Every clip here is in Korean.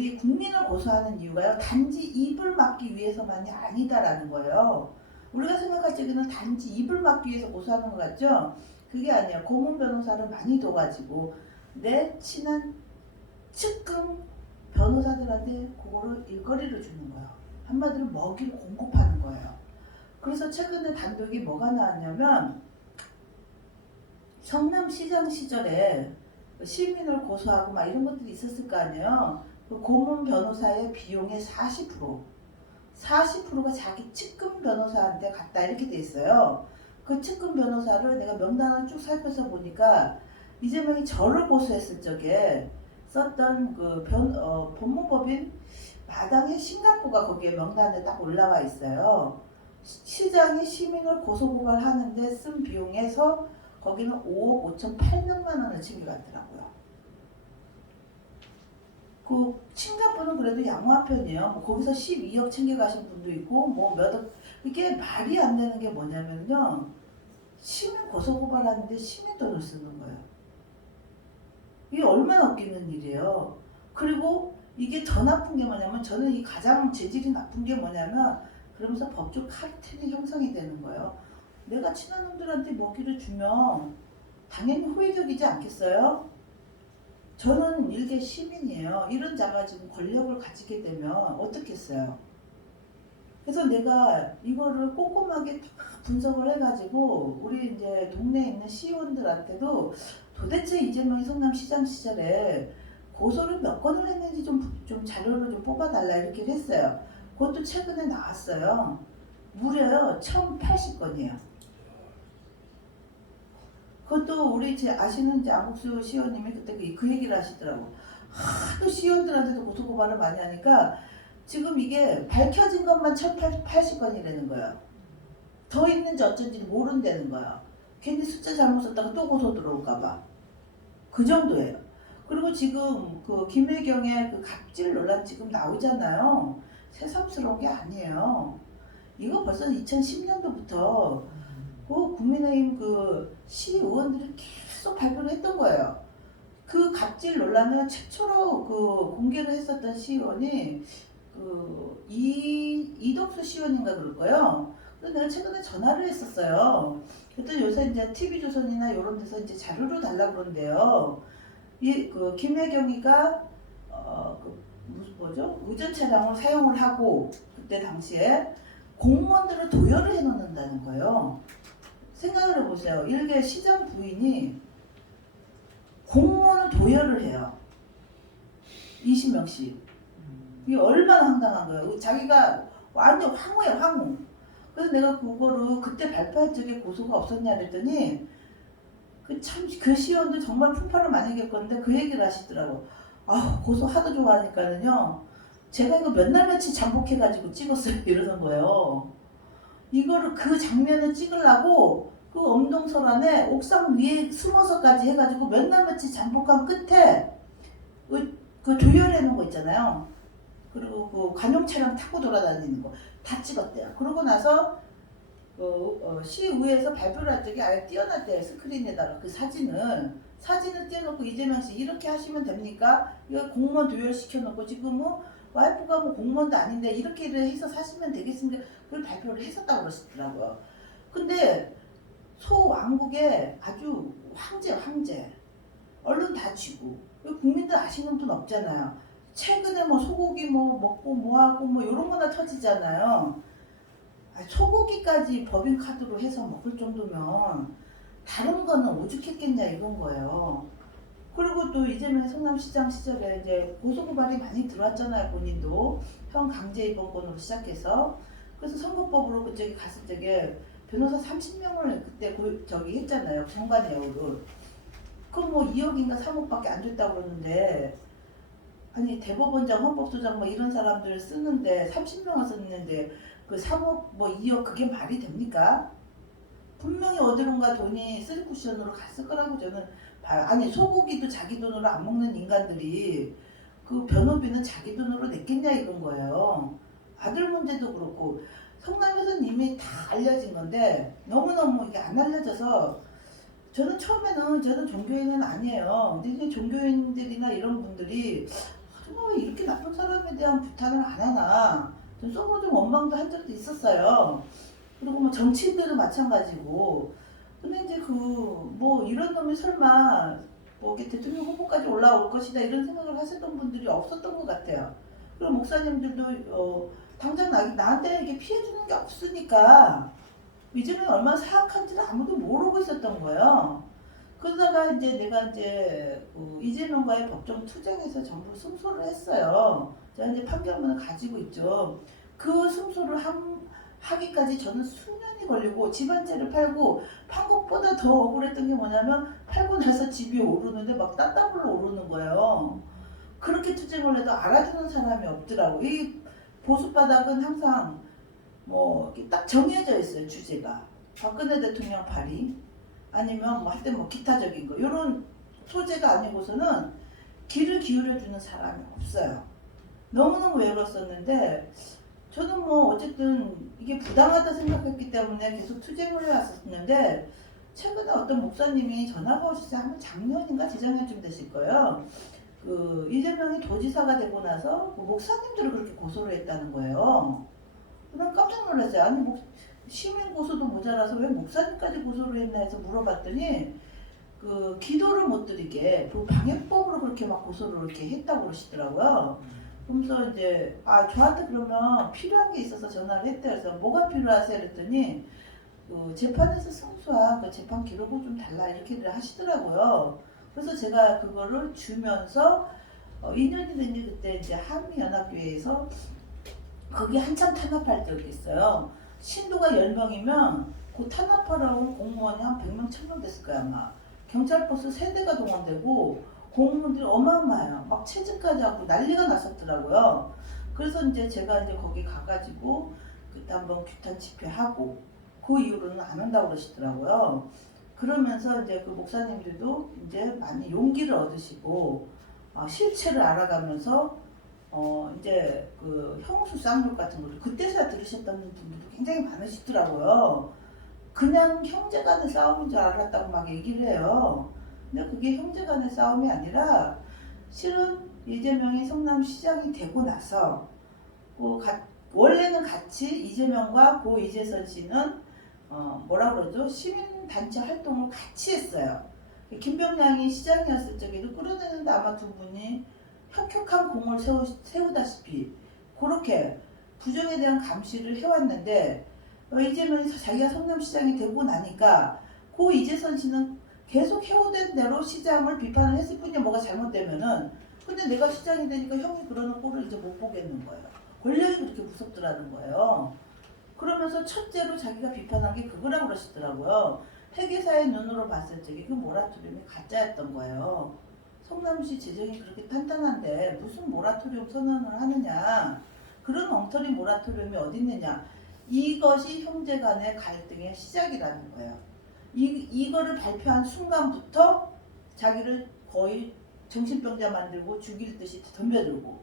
우리 국민을 고소하는 이유가요. 단지 입을 막기 위해서만이 아니다라는 거예요. 우리가 생각할 적에는 단지 입을 막기 위해서 고소하는 것 같죠? 그게 아니에요. 고문 변호사를 많이 둬가지고 내 친한 측근 변호사들한테 그거를 일거리를 주는 거예요. 한마디로 먹이를 공급하는 거예요. 그래서 최근에 단독이 뭐가 나왔냐면 성남시장 시절에 시민을 고소하고 막 이런 것들이 있었을 거 아니에요. 그 고문 변호사의 비용의 40%가 자기 측근 변호사한테 갔다 이렇게 돼 있어요. 그 측근 변호사를 내가 명단을 쭉 살펴서 보니까 이재명이 저를 고소했을 적에 썼던 그 법무법인 마당의 신갑부가 거기에 명단에 딱 올라와 있어요. 시장이 시민을 고소고발하는데 쓴 비용에서 거기는 5억 5,800만 원을 챙겨갔더라고요. 그 신갑부는 그래도 양호한 편이에요. 뭐 거기서 12억 챙겨가신 분도 있고 뭐 몇 억. 이게 말이 안 되는 게 뭐냐면요. 시민 고소고발하는데 시민 돈을 쓰는 거예요. 이게 얼마나 웃기는 일이에요. 그리고 이게 더 나쁜 게 뭐냐면 저는 이 가장 재질이 나쁜 게 뭐냐면 그러면서 법적 카르텔이 형성이 되는 거예요. 내가 친한 놈들한테 먹이를 주면 당연히 호의적이지 않겠어요? 저는 일개 시민이에요. 이런 자가 지금 권력을 가지게 되면 어떻겠어요? 그래서 내가 이거를 꼼꼼하게 다 분석을 해가지고 우리 이제 동네에 있는 시의원들한테도 도대체 이재명이 성남시장 시절에 고소를 몇 건을 했는지 좀 자료를 좀 뽑아달라 이렇게 했어요. 그것도 최근에 나왔어요. 무려요 1080건이에요. 그것도 우리 아시는 안국수 시의원님이 그때 그 얘기를 하시더라고. 하도 시의원들한테도 고소고발을 많이 하니까 지금 이게 밝혀진 것만 1080건이라는 거야. 더 있는지 어쩐지 모른다는 거야. 괜히 숫자 잘못 썼다가 또 고소 들어올까봐. 그 정도예요. 그리고 지금 그 김혜경의 그 갑질 논란 지금 나오잖아요. 새삼스러운 게 아니에요. 이거 벌써 2010년도부터 그 국민의힘 그 시의원들이 계속 발표를 했던 거예요. 그 갑질 논란을 최초로 그 공개를 했었던 시의원이 그 이덕수 시의원인가 그럴 거예요. 그래서 내가 최근에 전화를 했었어요. 그랬더니 요새 이제 TV조선이나 이런 데서 이제 자료를 달라고 그러는데요. 그 김혜경이가 그 무슨 뭐죠? 의전 차량을 사용을 하고 그때 당시에 공무원들을 도열을 해놓는다는 거예요. 생각을 해보세요. 일개 시장 부인이 공무원을 도열을 해요. 20명씩. 이게 얼마나 황당한 거예요. 자기가 완전 황후예요, 황후. 그래서 내가 그거를 그때 발표할 적에 고소가 없었냐 그랬더니 그 시의원들 정말 풍파를 많이 겪었는데 그 얘기를 하시더라고. 아, 고소 하도 좋아하니까는요. 제가 이거 몇 날 며칠 잠복해가지고 찍었어요. 이러는 거예요. 이거를 그 장면을 찍으려고 그 엄동설 안에 옥상 위에 숨어서까지 해가지고 몇 날 며칠 잠복한 끝에 그 도열해 놓은 거 있잖아요. 그리고 그 관용 차량 타고 돌아다니는 거 다 찍었대요. 그러고 나서 시의회에서 발표를 할 적에 아예 띄워놨대요. 스크린에다가 그 사진을 띄워놓고 이재명 씨 이렇게 하시면 됩니까? 이거 공무원 도열 시켜놓고 지금 뭐 와이프가 뭐 공무원도 아닌데 이렇게 해서 사시면 되겠습니까? 그걸 발표를 했었다고 그러시더라고요. 근데 소왕국의 아주 황제 언론 다 쥐고 국민들 아시는 분 없잖아요. 최근에 뭐 소고기 뭐 먹고 뭐하고 뭐 이런 거나 터지잖아요. 소고기까지 법인카드로 해서 먹을 정도면 다른 거는 오죽했겠냐 이런 거예요. 그리고 또 이재명 성남시장 시절에 이제 고소고발이 많이 들어왔잖아요. 본인도 형 강제 입원권으로 시작해서. 그래서 선거법으로 그쪽에 갔을 적에 변호사 30명을 그때 저기 했잖아요. 정관예우를. 그럼 뭐 2억인가 3억밖에 안 줬다고 그러는데 아니 대법원장 헌법소장 뭐 이런 사람들 쓰는데 30명을 썼는데 그 3억 뭐 2억 그게 말이 됩니까? 분명히 어디론가 돈이 쓰리쿠션으로 갔을 거라고 저는 봐요. 아니 소고기도 자기 돈으로 안 먹는 인간들이 그 변호비는 자기 돈으로 냈겠냐 이건 거예요. 아들 문제도 그렇고 성남에서는 이미 다 알려진 건데 너무너무 이게 안 알려져서 저는 처음에는 종교인은 아니에요. 근데 이제 종교인들이나 이런 분들이 정말 왜 이렇게 나쁜 사람 사람에 대한 부탁을 안 하나. 좀 쏘고 좀 원망도 한 적도 있었어요. 그리고 뭐 정치인들도 마찬가지고. 근데 이제 그 뭐 이런 놈이 설마 뭐 이렇게 대통령 후보까지 올라올 것이다 이런 생각을 하셨던 분들이 없었던 것 같아요. 그리고 목사님들도 당장 나한테 이렇게 피해주는 게 없으니까 이재명이 얼마나 사악한지를 아무도 모르고 있었던 거예요. 그러다가 이제 내가 이제 이재명과의 법정 투쟁에서 전부 승소를 했어요. 제가 이제 판결문을 가지고 있죠. 그 승소를 하기까지 저는 수년이 걸리고 집안채를 팔고 판 것보다 더 억울했던 게 뭐냐면 팔고 나서 집이 오르는데 막 따따블로 오르는 거예요. 그렇게 투쟁을 해도 알아주는 사람이 없더라고. 이 보수바닥은 항상 뭐 딱 정해져 있어요. 주제가 박근혜 대통령 발의 아니면 뭐 하여튼 뭐 기타적인 거 이런 소재가 아니고서는 귀를 기울여주는 사람이 없어요. 너무너무 외로웠었는데 저는 뭐 어쨌든 이게 부당하다 생각했기 때문에 계속 투쟁을 해왔었는데 최근에 어떤 목사님이 전화가 오시지 한 작년인가 재작년쯤 되실 거예요. 그 이재명이 도지사가 되고 나서 그 목사님들을 그렇게 고소를 했다는 거예요. 난 깜짝 놀랐어요. 아니 시민 고소도 모자라서 왜 목사님까지 고소를 했나 해서 물어봤더니 그 기도를 못 드리게 그 방해법으로 그렇게 막 고소를 이렇게 했다고 그러시더라고요. 그러면서 이제 저한테 그러면 필요한 게 있어서 전화를 했대요. 그래서 뭐가 필요하세요? 그랬더니 그 재판에서 승소한 그 재판 기록을 좀 달라 이렇게들 하시더라고요. 그래서 제가 그거를 주면서 2년이 된지 그때 이제 한미연합교회에서 거기 한참 탄압할 적이 있어요. 신도가 10명이면 그 탄압하라고 공무원이 한 100명, 1000명 됐을 거야 아마. 경찰버스 3대가 동원되고 공무원들이 어마어마해요. 막 체증까지 하고 난리가 났었더라고요. 그래서 이제 제가 이제 거기 가가지고 그때 한번 규탄 집회하고 그 이후로는 안 한다고 그러시더라고요. 그러면서 이제 그 목사님들도 이제 많이 용기를 얻으시고 실체를 알아가면서 이제 그 형수 쌍욕 같은 것도 그때서야 들으셨던 분들도 굉장히 많으시더라고요. 그냥 형제간의 싸움인 줄 알았다고 막 얘기를 해요. 근데 그게 형제간의 싸움이 아니라 실은 이재명이 성남시장이 되고 나서 원래는 같이 이재명과 고 이재선 씨는 뭐라 그러죠? 시민단체 활동을 같이 했어요. 김병량이 시장이었을 적에도 끌어내는데 아마 두 분이 혁혁한 공을 세우다시피 그렇게 부정에 대한 감시를 해왔는데 이재명이 자기가 성남시장이 되고 나니까 고 이재선 씨는 계속 해오던 대로 시장을 비판을 했을 뿐이야. 뭐가 잘못되면은. 근데 내가 시장이 되니까 형이 그러는 꼴을 이제 못 보겠는 거예요. 권력이 그렇게 무섭더라는 거예요. 그러면서 첫째로 자기가 비판한 게 그거라고 그러시더라고요. 회계사의 눈으로 봤을 적에 그 모라토리움이 가짜였던 거예요. 성남시 재정이 그렇게 탄탄한데 무슨 모라토리움 선언을 하느냐. 그런 엉터리 모라토리움이 어디 있느냐. 이것이 형제 간의 갈등의 시작이라는 거예요. 이거를 발표한 순간부터 자기를 거의 정신병자 만들고 죽일 듯이 덤벼들고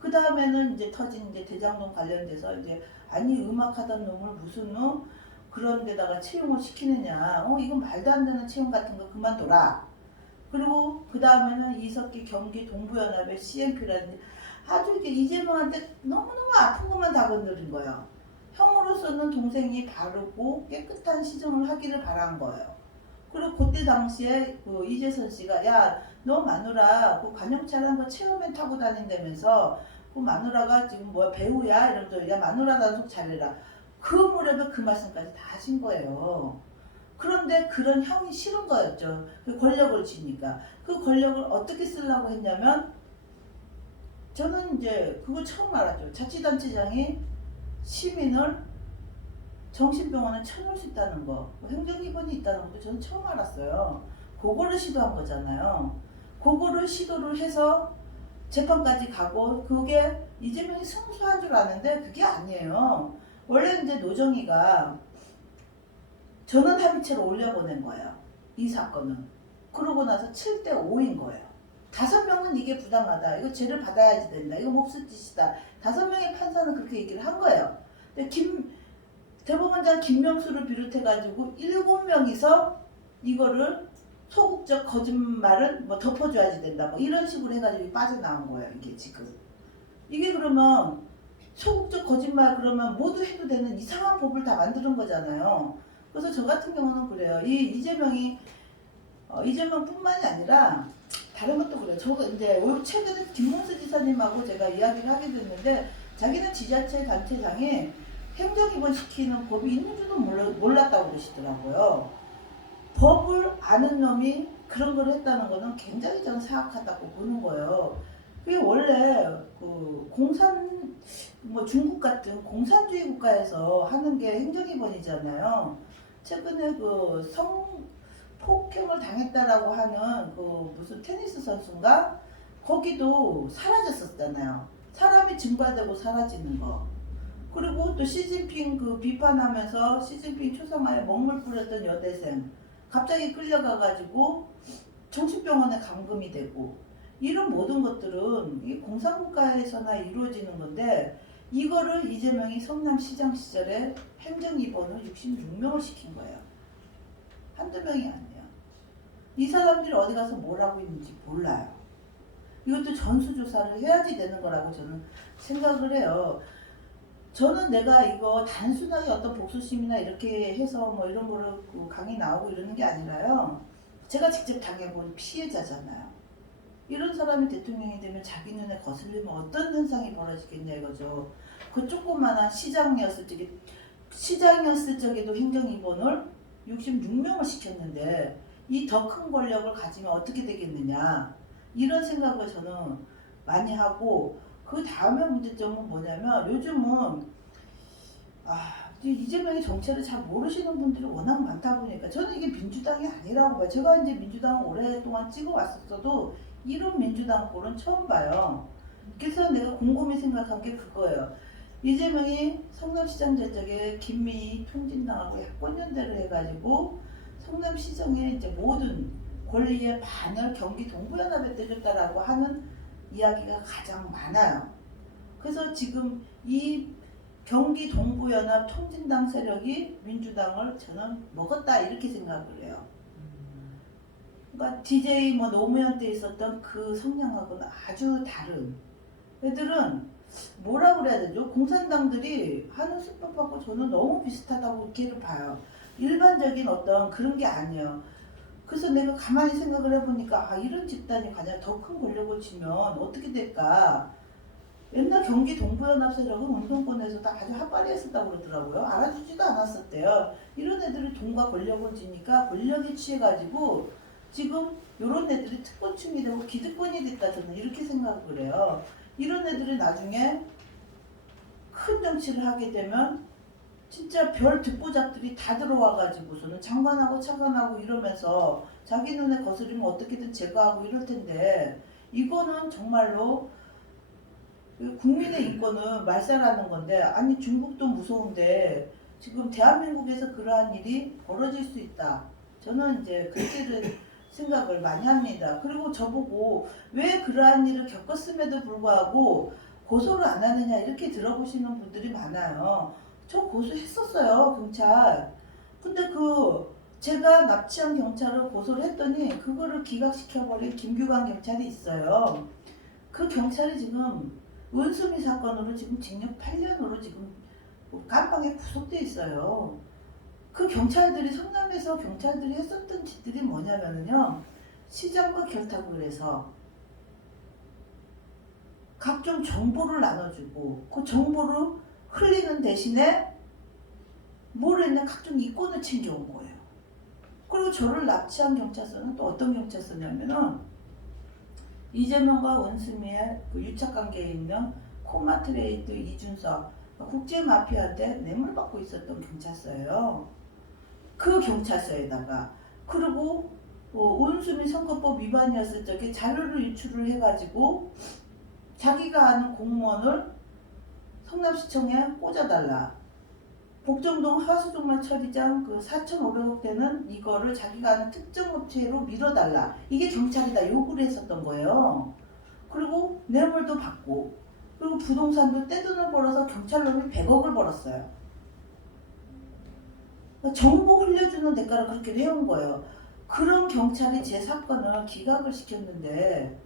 그 다음에는 이제 터진 이제 대장동 관련돼서 이제 아니 음악하던 놈을 무슨 그런 데다가 채용을 시키느냐. 이건 말도 안 되는 채용 같은 거 그만둬라. 그리고 그 다음에는 이석기 경기 동부연합의 CMP라든지 아주 이게 이재명한테 너무너무 아픈 것만 다 건드린 거예요. 형으로서는 동생이 바르고 깨끗한 시정을 하기를 바란 거예요. 그리고 그때 당시에 그 이재선 씨가 야 너 마누라 그 관용차를 한번 체험에 타고 다닌다면서 그 마누라가 지금 뭐야 배우야 이러면서 야 마누라 단속 잘해라. 그 무렵에 그 말씀까지 다 하신 거예요. 그런데 그런 형이 싫은 거였죠. 그 권력을 쥐니까. 그 권력을 어떻게 쓰려고 했냐면 저는 이제 그걸 처음 알았죠. 자치단체장이 시민을 정신병원에 쳐놓을 수 있다는 거, 행정기관이 있다는 것도 저는 처음 알았어요. 그거를 시도한 거잖아요. 그거를 시도를 해서 재판까지 가고 그게 이재명이 승소한 줄 아는데 그게 아니에요. 원래 이제 노정희가 전원 합의체로 올려보낸 거예요. 이 사건은. 그러고 나서 7대5인 거예요. 5명은 이게 부당하다. 이거 죄를 받아야지 된다. 이거 몹쓸 짓이다. 5명의 판사는 그렇게 얘기를 한 거예요. 근데 대법원장 김명수를 비롯해가지고 7명이서 이거를 소극적 거짓말은 뭐 덮어줘야지 된다. 뭐 이런 식으로 해가지고 빠져나온 거예요. 이게 지금. 이게 그러면 소극적 거짓말 그러면 모두 해도 되는 이상한 법을 다 만드는 거잖아요. 그래서 저 같은 경우는 그래요. 이 이재명이 이재명뿐만이 아니라 다른 것도 그래요. 저 이제 최근에 김문수 지사님하고 제가 이야기를 하게 됐는데 자기는 지자체 단체장에 행정입원 시키는 법이 있는 줄도 몰랐다고 그러시더라고요. 법을 아는 놈이 그런 걸 했다는 거는 굉장히 저는 사악하다고 보는 거예요. 그게 원래 그 공산 뭐 중국 같은 공산주의 국가에서 하는 게 행정입원이잖아요. 최근에 그 성폭행을 당했다라고 하는 그 무슨 테니스 선수인가 거기도 사라졌었잖아요. 사람이 증발되고 사라지는 거. 그리고 또 시진핑 그 비판하면서 시진핑 초상화에 먹물 뿌렸던 여대생 갑자기 끌려가가지고 정신병원에 감금이 되고 이런 모든 것들은 이 공산국가에서나 이루어지는 건데 이거를 이재명이 성남시장 시절에 행정입원을 66명을 시킨 거예요. 한두 명이 아니에요. 이 사람들이 어디 가서 뭘 하고 있는지 몰라요. 이것도 전수조사를 해야지 되는 거라고 저는 생각을 해요. 저는 내가 이거 단순하게 어떤 복수심이나 이렇게 해서 뭐 이런 거를 그 강의 나오고 이러는 게 아니라요. 제가 직접 당해본 피해자잖아요. 이런 사람이 대통령이 되면 자기 눈에 거슬리면 어떤 현상이 벌어지겠냐 이거죠. 그 조그마한 시장이었을 적에도 행정입원을 66명을 시켰는데 이 더 큰 권력을 가지면 어떻게 되겠느냐 이런 생각을 저는 많이 하고 그 다음에 문제점은 뭐냐면 요즘은 이재명이 정체를 잘 모르시는 분들이 워낙 많다 보니까 저는 이게 민주당이 아니라고 봐요. 제가 이제 민주당을 오랫동안 찍어왔었어도 이런 민주당 꼴은 처음 봐요. 그래서 내가 곰곰이 생각한 게 그거예요. 이재명이 성남시장 제적에 김민희 통진당하고 야권연대를 해가지고 성남시장의 이제 모든 권리의 반을 경기 동부연합에 떼줬다라고 하는 이야기가 가장 많아요. 그래서 지금 이 경기 동부연합 통진당 세력이 민주당을 저는 먹었다 이렇게 생각을 해요. 그러니까 DJ 뭐 노무현 때 있었던 그 성향하고는 아주 다른 애들은 뭐라 그래야 되죠? 공산당들이 하는 수법하고 저는 너무 비슷하다고 이렇게 봐요. 일반적인 어떤 그런 게 아니에요. 그래서 내가 가만히 생각을 해보니까 이런 집단이 과연 더 큰 권력을 쥐면 어떻게 될까? 옛날 경기 동부연합 세력은 운동권에서도 아주 핫바리했었다고 그러더라고요. 알아주지도 않았었대요. 이런 애들이 돈과 권력을 쥐니까 권력에 취해가지고 지금 이런 애들이 특권층이 되고 기득권이 됐다 저는 이렇게 생각을 해요. 이런 애들이 나중에 큰 정치를 하게 되면 진짜 별 듣보잡들이 다 들어와가지고서는 장관하고 차관하고 이러면서 자기 눈에 거스르면 어떻게든 제거하고 이럴 텐데 이거는 정말로 국민의 인권을 말살하는 건데 아니 중국도 무서운데 지금 대한민국에서 그러한 일이 벌어질 수 있다. 저는 이제 그렇게 생각을 많이 합니다. 그리고 저보고 왜 그러한 일을 겪었음에도 불구하고 고소를 안 하느냐 이렇게 들어보시는 분들이 많아요. 저 고소했었어요 경찰. 근데 제가 납치한 경찰을 고소를 했더니 그거를 기각시켜버린 김규관 경찰이 있어요. 그 경찰이 지금 은수미 사건으로 지금 징역 8년으로 지금 감방에 구속돼 있어요. 그 경찰들이 성남에서 경찰들이 했었던 짓들이 뭐냐면요. 시장과 결탁을 해서 각종 정보를 나눠주고 그 정보를 흘리는 대신에 뭘 했냐 각종 이권을 챙겨온 거예요. 그리고 저를 납치한 경찰서는 또 어떤 경찰서냐면은 이재명과 원수미의 그 유착관계에 있는 코마트레이드 이준석 국제마피아한테 뇌물 받고 있었던 경찰서예요. 그 경찰서에다가 그리고 원수미 선거법 위반이었을 적에 자료를 유출을 해가지고 자기가 아는 공무원을 성남시청에 꽂아달라. 복정동 하수종말 처리장 그 4,500억 되는 이거를 자기가 아는 특정 업체로 밀어달라. 이게 경찰이다 요구를 했었던 거예요. 그리고 뇌물도 받고 그리고 부동산도 떼돈을 벌어서 경찰놈이 100억을 벌었어요. 정보 흘려주는 대가를 그렇게 해온 거예요. 그런 경찰이 제 사건을 기각을 시켰는데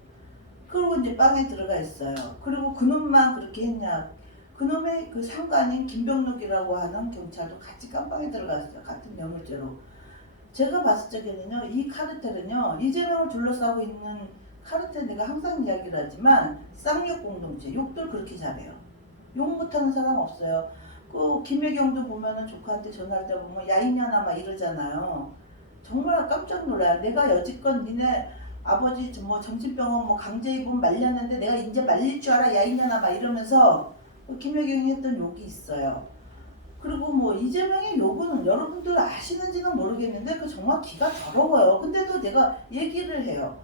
그리고 이제 빵에 들어가 있어요. 그리고 그놈만 그렇게 했냐. 그놈의 그 상관인 김병록이라고 하는 경찰도 같이 깜빵에 들어갔어요. 같은 뇌물죄로. 제가 봤을 적에는요, 이 카르텔은요, 이재명을 둘러싸고 있는 카르텔, 내가 항상 이야기를 하지만 쌍욕 공동체, 욕들 그렇게 잘해요. 욕 못하는 사람 없어요. 그 김혜경도 보면은 조카한테 전화할 때 보면 야 이년아 막 이러잖아요. 정말 깜짝 놀라요. 내가 여지껏 니네 아버지 뭐 정신병원 뭐 강제 입원 말렸는데 내가 이제 말릴 줄 알아 야 이년아 막 이러면서 김혜경이 했던 욕이 있어요. 그리고 뭐 이재명의 욕은 여러분들 아시는지는 모르겠는데 그 정말 기가 더러워요. 근데도 내가 얘기를 해요.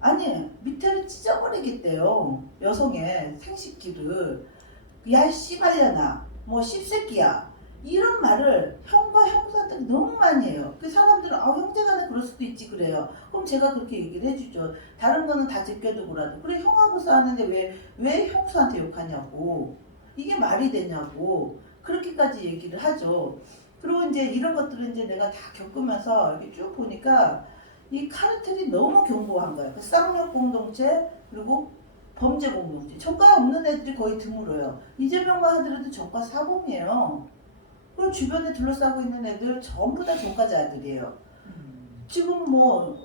아니 밑에를 찢어버리겠대요. 여성의 생식기를. 야 씨발려나 뭐 씹새끼야 이런 말을 형과 형사한테 너무 많이 해요. 그 사람들은 형제간에 그럴 수도 있지 그래요. 그럼 제가 그렇게 얘기를 해주죠. 다른 거는 다 제껴두고라도 그래 형하고 싸우는데 왜 형수한테 욕하냐고 이게 말이 되냐고 그렇게까지 얘기를 하죠. 그리고 이제 이런 것들을 이제 내가 다 겪으면서 이렇게 쭉 보니까 이 카르텔이 너무 견고한 거예요. 그 쌍욕 공동체 그리고 범죄 공동체. 전과 없는 애들이 거의 드물어요. 이재명만 하더라도 전과 사범이에요. 그리고 주변에 둘러싸고 있는 애들 전부 다 전과자들이에요. 지금 뭐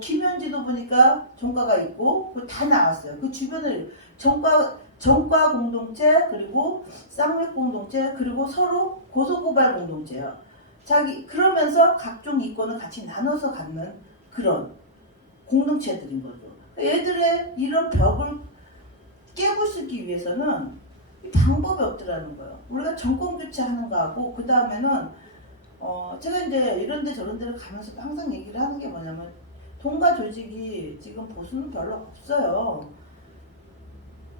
김현지도 보니까 전과가 있고 다 나왔어요. 그 주변을 전과 공동체 그리고 쌍욕 공동체 그리고 서로 고소고발 공동체예요. 그러면서 각종 이권을 같이 나눠서 갖는 그런 공동체들인 거죠. 애들의 이런 벽을 깨부수기 위해서는 방법이 없더라는 거예요. 우리가 정권 교체하는 거하고 그 다음에는 제가 이제 이런데 저런데를 가면서도 항상 얘기를 하는 게 뭐냐면 동가 조직이 지금 보수는 별로 없어요.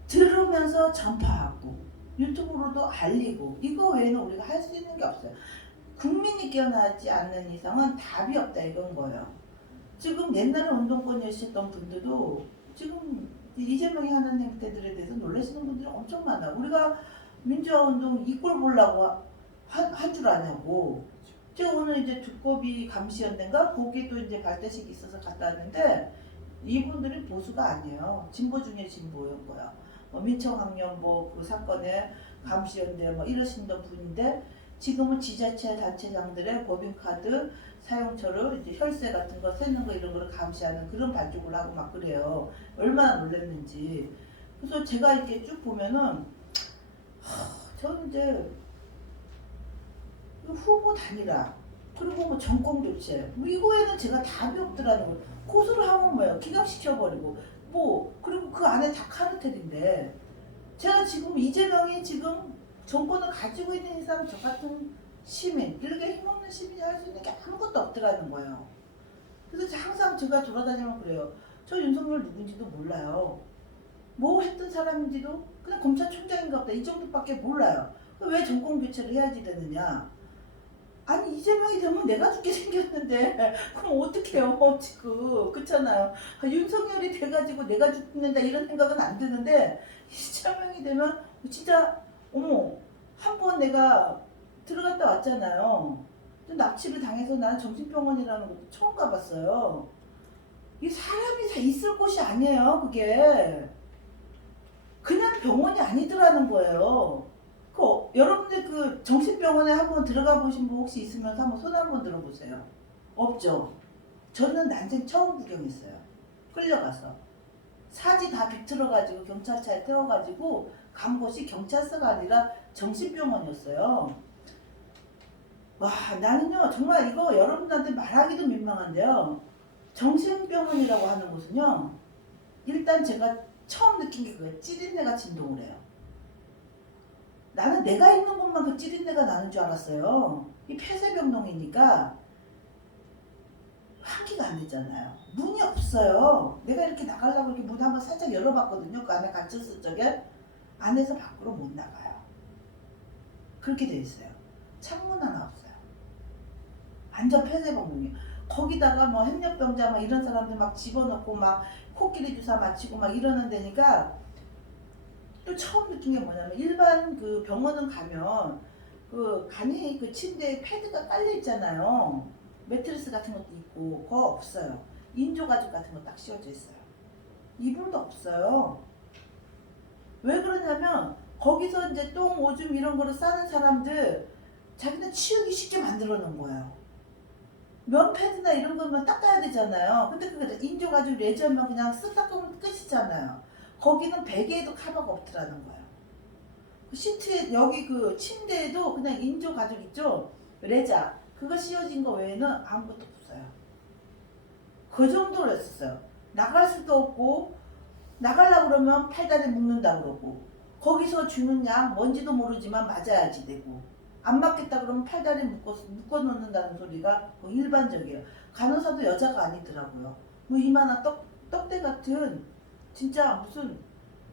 들으면서 전파하고 유튜브로도 알리고 이거 외에는 우리가 할 수 있는 게 없어요. 국민이 깨어나지 않는 이상은 답이 없다 이건 거예요. 지금 옛날에 운동권이었던 분들도 지금 이재명이 하는 행태들에 대해서 놀라시는 분들이 엄청 많아. 우리가 민주화운동 이꼴 보려고 한 줄 아냐고. 제가 오늘 이제 두꺼비 감시연대인가 거기도 이제 발대식이 있어서 갔다 왔는데 이분들이 보수가 아니에요. 진보 중에 진보인 거야. 민청학년 그 사건에 감시연대 이러시던 분인데 지금은 지자체 단체장들의 법인카드 사용처를 이제 혈세 같은 거 세는 거 이런 거를 감시하는 그런 반죽을 하고 막 그래요. 얼마나 놀랐는지. 그래서 제가 이렇게 쭉 보면은 저는 이제 후보 단일화 그리고 뭐 정권 교체 이거에는 제가 답이 없더라는 거예요. 고소를 하면 뭐예요? 기각시켜버리고 그리고 그 안에 다 카르텔인데 제가 지금 이재명이 지금 정권을 가지고 있는 이상 저 같은 시민, 이렇게 힘없는 시민이 할 수 있는 게 아무것도 없더라는 거예요. 그래서 항상 제가 돌아다니면 그래요. 저 윤석열 누군지도 몰라요. 뭐 했던 사람인지도 그냥 검찰총장인가 보다 이 정도밖에 몰라요. 왜 정권 교체를 해야지 되느냐. 아니 이재명이 되면 내가 죽게 생겼는데 그럼 어떡해요 지금 그렇잖아요. 윤석열이 돼가지고 내가 죽는다 이런 생각은 안 드는데 이재명이 되면 진짜 한번 내가 들어갔다 왔잖아요. 납치를 당해서 나는 정신병원이라는 것도 처음 가봤어요. 이 사람이 다 있을 곳이 아니에요 그게. 그냥 병원이 아니더라는 거예요. 여러분들 그 정신병원에 한번 들어가 보신 분 혹시 있으면 한번 손 한번 들어보세요. 없죠? 저는 난생 처음 구경했어요. 끌려가서. 사지 다 비틀어가지고 경찰차에 태워가지고 간 곳이 경찰서가 아니라 정신병원이었어요. 와 나는요 정말 이거 여러분들한테 말하기도 민망한데요. 정신병원이라고 하는 곳은요. 일단 제가 처음 느낀 게 그거예요. 찌린내가 진동을 해요. 나는 내가 있는 곳만 그 찌린내가 나는 줄 알았어요. 이 폐쇄병동이니까 환기가 안 되잖아요. 문이 없어요. 내가 이렇게 나가려고 이렇게 문 한번 살짝 열어봤거든요. 그 안에 갇혔을 적에 안에서 밖으로 못 나가요. 그렇게 돼 있어요. 창문 하나 없어요. 완전 폐쇄병동이. 거기다가 뭐 행렬병자 이런 사람들 막 집어넣고 막 코끼리 주사 맞히고 막 이러는 데니까 또 처음 느낀 게 뭐냐면 일반 그 병원은 가면 그 간이 그 침대에 패드가 깔려 있잖아요. 매트리스 같은 것도 있고 그거 없어요. 인조 가죽 같은 거 딱 씌워져 있어요. 이불도 없어요. 왜 그러냐면 거기서 이제 똥, 오줌 이런 거를 싸는 사람들 자기는 치우기 쉽게 만들어 놓은 거예요. 면 패드나 이런 거면 닦아야 되잖아요. 근데 그 인조가죽 레저면 그냥 쓱 닦으면 끝이잖아요. 거기는 베개에도 카바가 없더라는 거예요. 그 시트에 여기 그 침대에도 그냥 인조가죽 있죠? 레자 그거 씌워진 거 외에는 아무것도 없어요. 그 정도로 했었어요. 나갈 수도 없고 나가려고 그러면 팔다리 묶는다 그러고 거기서 주는 약 뭔지도 모르지만 맞아야지 되고 안 맞겠다 그러면 팔다리 묶어 놓는다는 소리가 뭐 일반적이에요. 간호사도 여자가 아니더라고요. 뭐 이만한 떡대 같은 진짜 무슨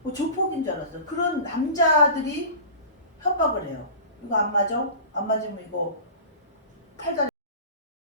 뭐 조폭인 줄 알았어요. 그런 남자들이 협박을 해요. 이거 안 맞아? 안 맞으면 이거 팔다리